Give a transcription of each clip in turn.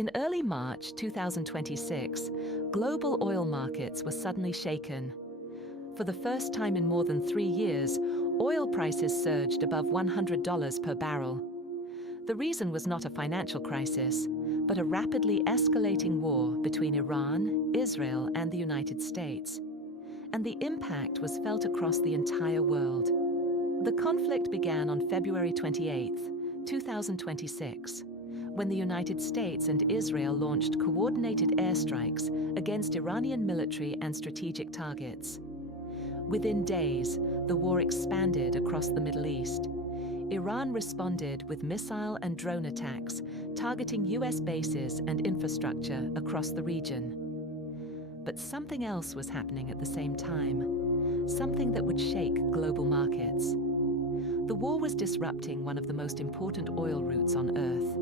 In early March 2026, global oil markets were suddenly shaken. For the first time in more than 3 years, oil prices surged above $100 per barrel. The reason was not a financial crisis, but a rapidly escalating war between Iran, Israel, and the United States. And the impact was felt across the entire world. The conflict began on February 28, 2026, when the United States and Israel launched coordinated airstrikes against Iranian military and strategic targets. Within days, the war expanded across the Middle East. Iran responded with missile and drone attacks, targeting US bases and infrastructure across the region. But something else was happening at the same time, something that would shake global markets. The war was disrupting one of the most important oil routes on Earth.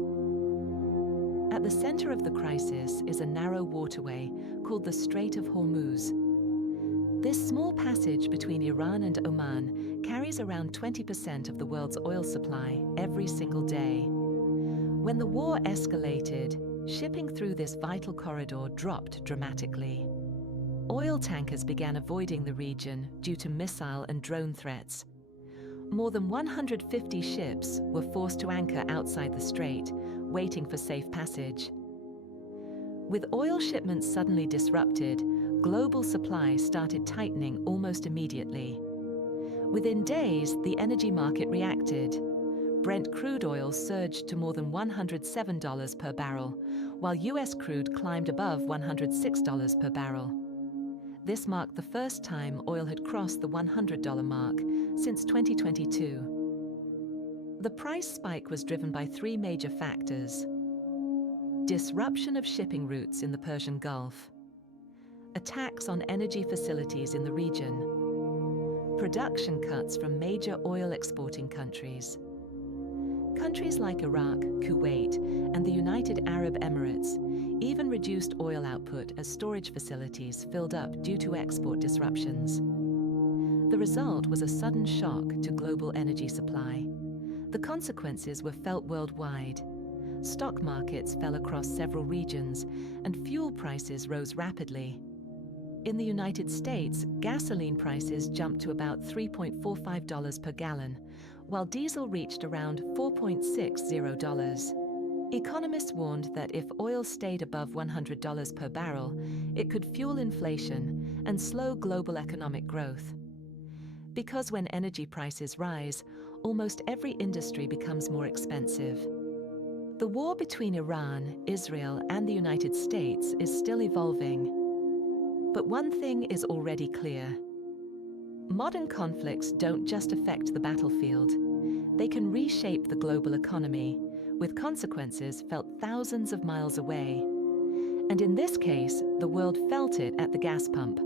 At the center of the crisis is a narrow waterway called the Strait of Hormuz. This small passage between Iran and Oman carries around 20% of the world's oil supply every single day. When the war escalated, shipping through this vital corridor dropped dramatically. Oil tankers began avoiding the region due to missile and drone threats. More than 150 ships were forced to anchor outside the strait, waiting for safe passage. With oil shipments suddenly disrupted, global supply started tightening almost immediately. Within days, the energy market reacted. Brent crude oil surged to more than $107 per barrel, while US crude climbed above $106 per barrel. This marked the first time oil had crossed the $100 mark since 2022. The price spike was driven by 3 major factors: disruption of shipping routes in the Persian Gulf, attacks on energy facilities in the region, production cuts from major oil exporting countries. Countries like Iraq, Kuwait, and the United Arab Emirates even reduced oil output as storage facilities filled up due to export disruptions. The result was a sudden shock to global energy supply. The consequences were felt worldwide. Stock markets fell across several regions, and fuel prices rose rapidly. In the United States, gasoline prices jumped to about $3.45 per gallon, while diesel reached around $4.60. Economists warned that if oil stayed above $100 per barrel, it could fuel inflation and slow global economic growth. Because when energy prices rise, almost every industry becomes more expensive. The war between Iran, Israel, and the United States is still evolving. But one thing is already clear. Modern conflicts don't just affect the battlefield. They can reshape the global economy, with consequences felt thousands of miles away. And in this case, the world felt it at the gas pump.